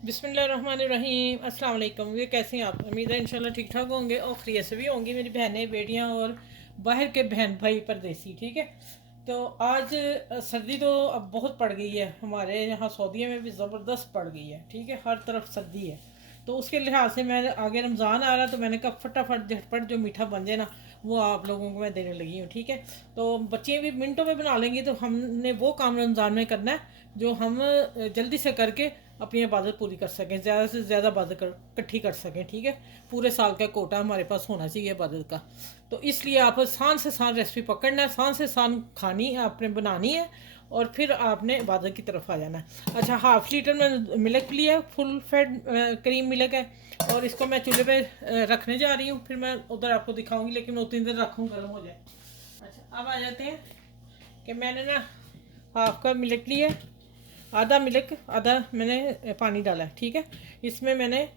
बिस्मिल्लाहिर्रहमानिर्रहीम। अस्सलाम वालेकुम। ये कैसे हैं आप? उम्मीद है इंशाल्लाह ठीक ठाक होंगे और खैरियत से भी होंगी मेरी बहनें बेटियां और बाहर के बहन भाई परदेसी। ठीक है, तो आज सर्दी तो अब बहुत पड़ गई है, हमारे यहाँ सऊदीया में भी ज़बरदस्त पड़ गई है। ठीक है, हर तरफ सर्दी है। तो उसके लिहाज से मैं आगे रमज़ान आ रहा, तो मैंने कहा फटाफट झटपट जो मीठा बन जाए ना, वो आप लोगों को मैं देने लगी हूँ। ठीक है, तो बच्चे भी मिनटों में बना लेंगी, तो हमने वो काम रमज़ान में करना है जो हम जल्दी से करके अपनी इबादत पूरी कर सकें, ज़्यादा से ज़्यादा इबादत इकट्ठी कर सकें। ठीक है, पूरे साल का कोटा हमारे पास होना चाहिए इबादत का। तो इसलिए आप आसान से आसान रेसिपी पकड़ना है, आसान से आसान खानी आपने बनानी है, और फिर आपने इबादत की तरफ आ जाना है। अच्छा, हाफ़ लीटर में मिल्क लिया है, फुल फैट क्रीम मिल्क है, और इसको मैं चूल्हे पे रखने जा रही हूँ। फिर मैं उधर आपको दिखाऊंगी, लेकिन मैं उतनी देर रखूँ गर्म हो जाए। अच्छा, अब आ जाते हैं कि मैंने ना हाफ का मिल्क लिया है, आधा मिल्क आधा मैंने पानी डाला है। ठीक है, इसमें मैंने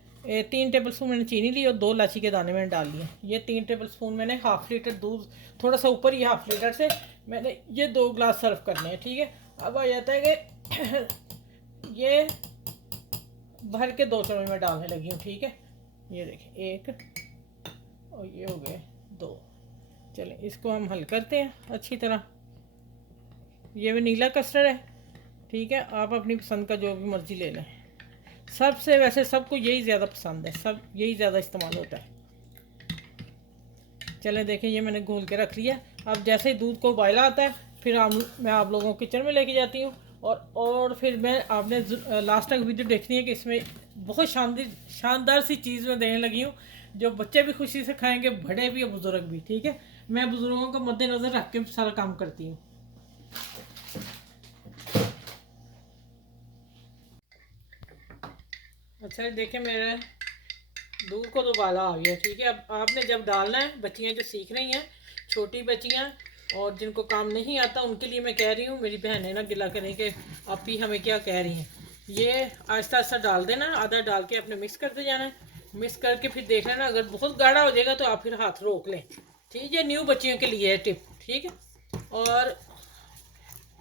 3 टेबल स्पून मैंने चीनी ली और 2 इलायची के दाने मैंने डाल लिए। ये 3 टेबल स्पून मैंने हाफ़ लीटर दूध, थोड़ा सा ऊपर ही हाफ़ लीटर से मैंने ये 2 गिलास सर्व करने हैं। ठीक है, अब आ जाता है कि ये भर के 2 चम्मच में डालने लगी हूँ। ठीक है, ये देखिए 1 और ये हो गए 2। चलें, इसको हम हल करते हैं अच्छी तरह। ये नीला कस्टर्ड है। ठीक है, आप अपनी पसंद का जो भी मर्ज़ी ले लें। सबसे वैसे सबको यही ज़्यादा पसंद है, सब यही ज़्यादा इस्तेमाल होता है। चलें देखें, ये मैंने घोल के रख लिया। अब जैसे ही दूध को उबाला आता है, फिर मैं आप लोगों को किचन में लेके जाती हूँ, और फिर मैं आपने लास्ट तक वीडियो देखनी है कि इसमें बहुत शानदार सी चीज़ मैं देने लगी हूँ, जो बच्चे भी खुशी से खाएंगे, बड़े भी और बुज़ुर्ग भी। ठीक है, मैं बुज़ुर्गों को मद्देनज़र रख के सारा काम करती हूँ। अच्छा देखें, मेरे दूध को तो उबाला आ गया। ठीक है, अब आपने जब डालना है, बच्चियाँ जो सीख रही हैं, छोटी बच्चियाँ और जिनको काम नहीं आता, उनके लिए मैं कह रही हूँ, मेरी बहनें ना गिला करें कि आप ही हमें क्या कह रही हैं। ये आहिस्ता आहिस्ता डाल देना, आधा डाल के अपने मिक्स करते जाना है। मिक्स करके फिर देख लेना, अगर बहुत गाढ़ा हो जाएगा तो आप फिर हाथ रोक लें। ठीक है, न्यू बच्चियों के लिए है टिप। ठीक है, और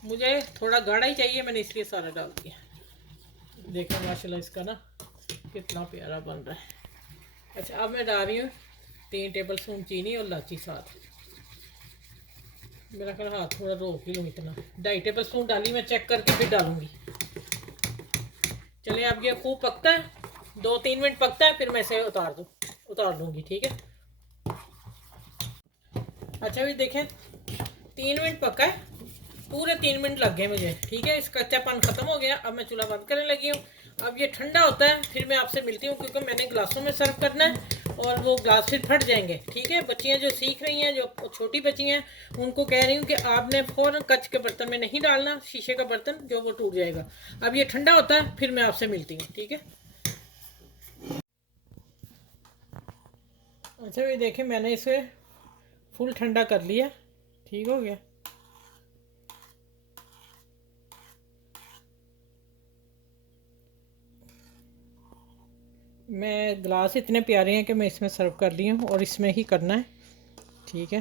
मुझे थोड़ा गाढ़ा ही चाहिए, मैंने इसलिए सारा डाल दिया। देखो माशाल्लाह इसका ना कितना प्यारा बन रहा है। अच्छा, अब मैं डाल रही हूँ 3 टेबल स्पून चीनी और इलायची साथ। मेरा ख्याल हाथ थोड़ा रोक ही लूँ, इतना 2.5 टेबल स्पून डाली, मैं चेक करके फिर डालूंगी। चलिए, अब ये खूब पकता है, 2-3 मिनट पकता है, फिर मैं इसे उतार दूँगी। ठीक है, अच्छा भी देखें 3 मिनट पका है, पूरे 3 मिनट लग गए मुझे। ठीक है, इसका कच्चापन ख़त्म हो गया। अब मैं चूल्हा बंद करने लगी हूँ। अब ये ठंडा होता है, फिर मैं आपसे मिलती हूँ, क्योंकि मैंने ग्लासों में सर्व करना है और वो ग्लास फिर फट जाएंगे। ठीक है, बच्चियाँ जो सीख रही हैं, जो छोटी बच्ची हैं, उनको कह रही हूँ कि आपने फ़ौरन कच के बर्तन में नहीं डालना, शीशे का बर्तन जो वो टूट जाएगा। अब ये ठंडा होता है, फिर मैं आपसे मिलती हूँ। ठीक है, अच्छा भी देखें, मैंने इसे फुल ठंडा कर लिया। ठीक हो गया। मैं ग्लास इतने प्यारे हैं कि मैं इसमें सर्व कर ली हूँ, और इसमें ही करना है। ठीक है,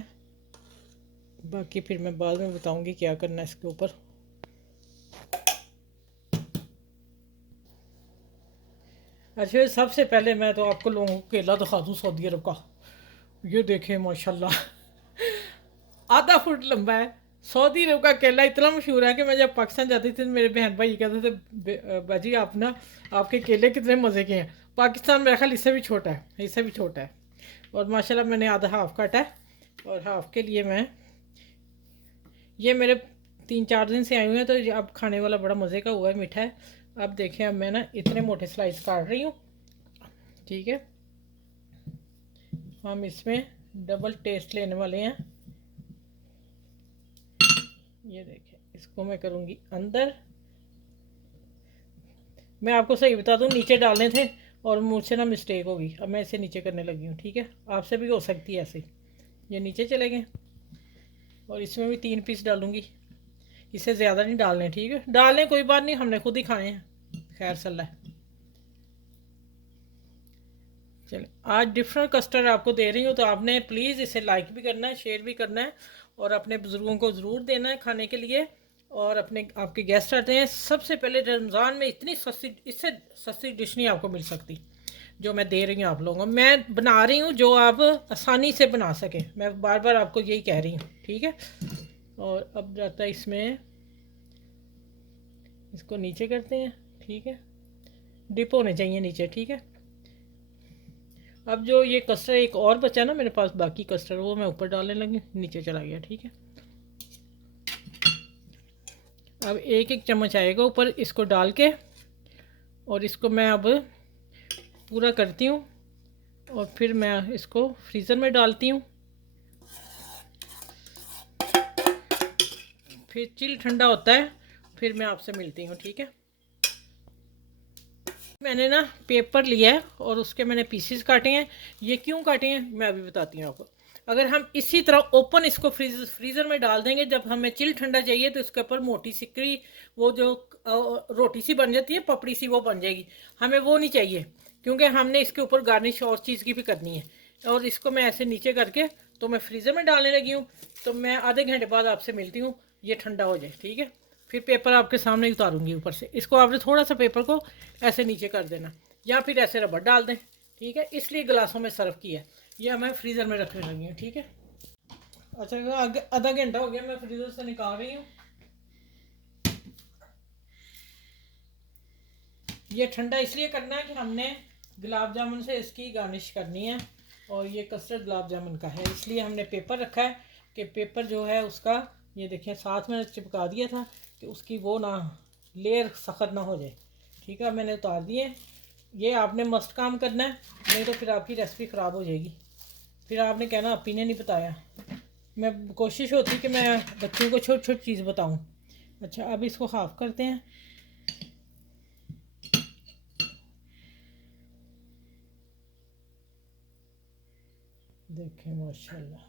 बाकी फिर मैं बाद में बताऊंगी क्या करना है इसके ऊपर। अच्छा, सबसे पहले मैं तो आपको लोगों को केला दिखा दूँ सऊदी अरब का। ये देखें माशाल्लाह, आधा फुट लंबा है। सऊदी अरब का केला इतना मशहूर है कि मैं जब पाकिस्तान जाती थी तो मेरे बहन भाई कहते थे, बाजी आप ना, आपके केले कितने मज़े के हैं। पाकिस्तान मेरा ख्याल इससे भी छोटा है, इससे भी छोटा है। और माशाल्लाह मैंने आधा हाफ काटा है, और हाफ के लिए मैं, ये मेरे 3-4 दिन से आए हुए हैं, तो ये अब खाने वाला बड़ा मज़े का हुआ है, मीठा है। अब देखें, अब मैं ना इतने मोटे स्लाइस काट रही हूँ। ठीक है, हम इसमें डबल टेस्ट लेने वाले हैं। ये देखें, इसको मैं करूँगी अंदर। मैं आपको सही बता दूँ, नीचे डालने थे और मुझसे ना मिस्टेक होगी, अब मैं इसे नीचे करने लगी हूँ। ठीक है, आपसे भी हो सकती है ऐसे। ये नीचे चले गए, और इसमें भी 3 पीस डालूँगी, इससे ज़्यादा नहीं डालने। ठीक है, डालें कोई बात नहीं, हमने खुद ही खाए हैं, खैर सल्ला है। चलिए, आज डिफरेंट कस्टर्ड आपको दे रही हूँ, तो आपने प्लीज़ इसे लाइक भी करना है, शेयर भी करना है, और अपने बुज़ुर्गों को ज़रूर देना है खाने के लिए। और अपने आपके गेस्ट आते हैं। सबसे पहले रमज़ान में इतनी सस्ती, इससे सस्ती डिश नहीं आपको मिल सकती जो मैं दे रही हूँ आप लोगों को। मैं बना रही हूँ जो आप आसानी से बना सकें, मैं बार बार आपको यही कह रही हूँ, ठीक है। और अब जाता है इसमें, इसको नीचे करते हैं, ठीक है। डिप होने चाहिए नीचे, ठीक है। अब जो ये कस्टर्ड एक और बचा ना मेरे पास, बाकी कस्टर्ड, वो मैं ऊपर डालने लगी, नीचे चला गया, ठीक है। अब एक एक चम्मच आएगा ऊपर, इसको डाल के और इसको मैं अब पूरा करती हूँ और फिर मैं इसको फ्रीज़र में डालती हूँ। फिर चिल ठंडा होता है, फिर मैं आपसे मिलती हूँ, ठीक है। मैंने ना पेपर लिया है और उसके मैंने पीसेस काटे हैं। ये क्यों काटे हैं मैं अभी बताती हूँ आपको। अगर हम इसी तरह ओपन इसको फ्रीज़र में डाल देंगे, जब हमें चिल ठंडा चाहिए तो इसके ऊपर मोटी सिकड़ी, वो जो रोटी सी बन जाती है, पपड़ी सी, वो बन जाएगी। हमें वो नहीं चाहिए, क्योंकि हमने इसके ऊपर गार्निश और चीज़ की भी करनी है। और इसको मैं ऐसे नीचे करके तो मैं फ्रीज़र में डालने लगी हूँ। तो मैं आधे घंटे बाद आपसे मिलती हूँ, ये ठंडा हो जाए, ठीक है। फिर पेपर आपके सामने ही उतारूंगी ऊपर से। इसको आपने थोड़ा सा पेपर को ऐसे नीचे कर देना, या फिर ऐसे रबड़ डाल दें, ठीक है। इसलिए गिलासों में सर्व किया है। यह मैं फ्रीज़र में रखने लगी हूँ, ठीक है। अच्छा, आधा घंटा हो गया, मैं फ्रीज़र से निकाल रही हूँ। ये ठंडा इसलिए करना है कि हमने गुलाब जामुन से इसकी गार्निश करनी है, और ये कस्टर्ड गुलाब जामुन का है, इसलिए हमने पेपर रखा है कि पेपर जो है उसका, ये देखें साथ में चिपका दिया था कि उसकी वो ना लेयर सख्त ना हो जाए, ठीक है। मैंने उतार दिए। ये आपने मस्ट काम करना है, नहीं तो फिर आपकी रेसिपी ख़राब हो जाएगी। फिर आपने कहना आपी ने नहीं बताया। मैं कोशिश होती कि मैं बच्चों को छोटी छोटी चीज़ बताऊं। अच्छा, अब इसको हाफ़ करते हैं। देखें माशाल्लाह,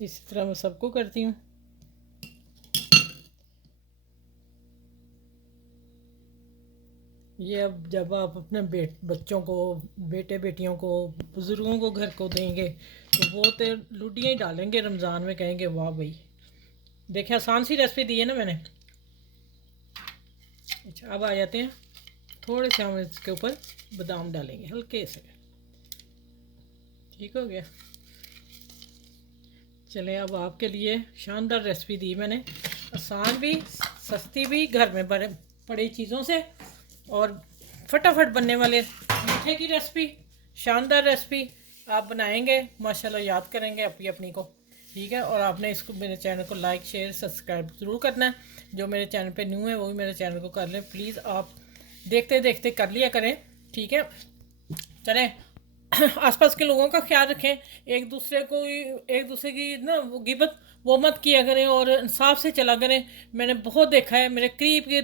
इस तरह मैं सबको करती हूँ। ये अब जब आप अपने बच्चों को, बेटे बेटियों को, बुज़ुर्गों को घर को देंगे तो वो तो लुडियाँ ही डालेंगे रमज़ान में, कहेंगे वाह भाई। देखिए आसान सी रेसिपी दी है ना मैंने। अच्छा, अब आ जाते हैं, थोड़े से हम इसके ऊपर बादाम डालेंगे हल्के से, ठीक हो गया। चलें, अब आपके लिए शानदार रेसिपी दी मैंने, आसान भी, सस्ती भी, घर में पड़ी चीज़ों से, और फटाफट बनने वाले मीठे की रेसिपी, शानदार रेसिपी। आप बनाएंगे माशाल्लाह, याद करेंगे अपनी अपनी को, ठीक है। और आपने इसको, मेरे चैनल को लाइक शेयर सब्सक्राइब ज़रूर करना है। जो मेरे चैनल पे न्यू है वो भी मेरे चैनल को कर लें प्लीज़, आप देखते देखते कर लिया करें, ठीक है। चलें, आसपास के लोगों का ख्याल रखें, एक दूसरे की ना वो गिबत वो मत किया करें, और इंसाफ से चला करें। मैंने बहुत देखा है, मेरे करीब के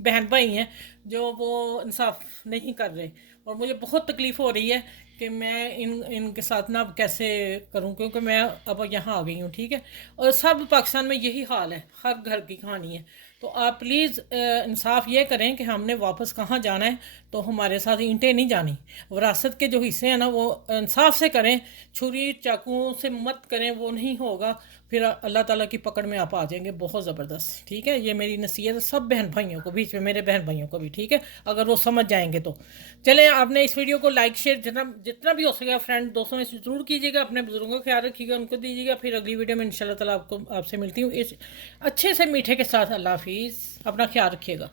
बहन भाई हैं जो वो इंसाफ नहीं कर रहे, और मुझे बहुत तकलीफ़ हो रही है कि मैं इनके साथ ना अब कैसे करूं, क्योंकि मैं अब यहाँ आ गई हूँ, ठीक है। और सब पाकिस्तान में यही हाल है, हर घर की कहानी है। तो आप प्लीज़ इंसाफ ये करें कि हमने वापस कहाँ जाना है, तो हमारे साथ ईंटें नहीं जानी। विरासत के जो हिस्से हैं ना वो इंसाफ से करें, छुरी चाकुओं से मत करें, वो नहीं होगा। फिर अल्लाह ताला की पकड़ में आप आ जाएंगे बहुत ज़बरदस्त, ठीक है। ये मेरी नसीहत है सब बहन भाइयों को, बीच में मेरे बहन भाइयों को भी, ठीक है, अगर वो समझ जाएंगे तो। चलें, आपने इस वीडियो को लाइक शेयर जितना जितना भी हो सकेगा फ्रेंड दोस्तों में ज़रूर कीजिएगा। अपने बुजुर्गों का ख्याल रखिएगा, उनको दीजिएगा। फिर अगली वीडियो में इंशाल्लाह ताला आपसे मिलती हूँ इस अच्छे से मीठे के साथ। अल्लाह हाफिज़, अपना ख्याल रखिएगा।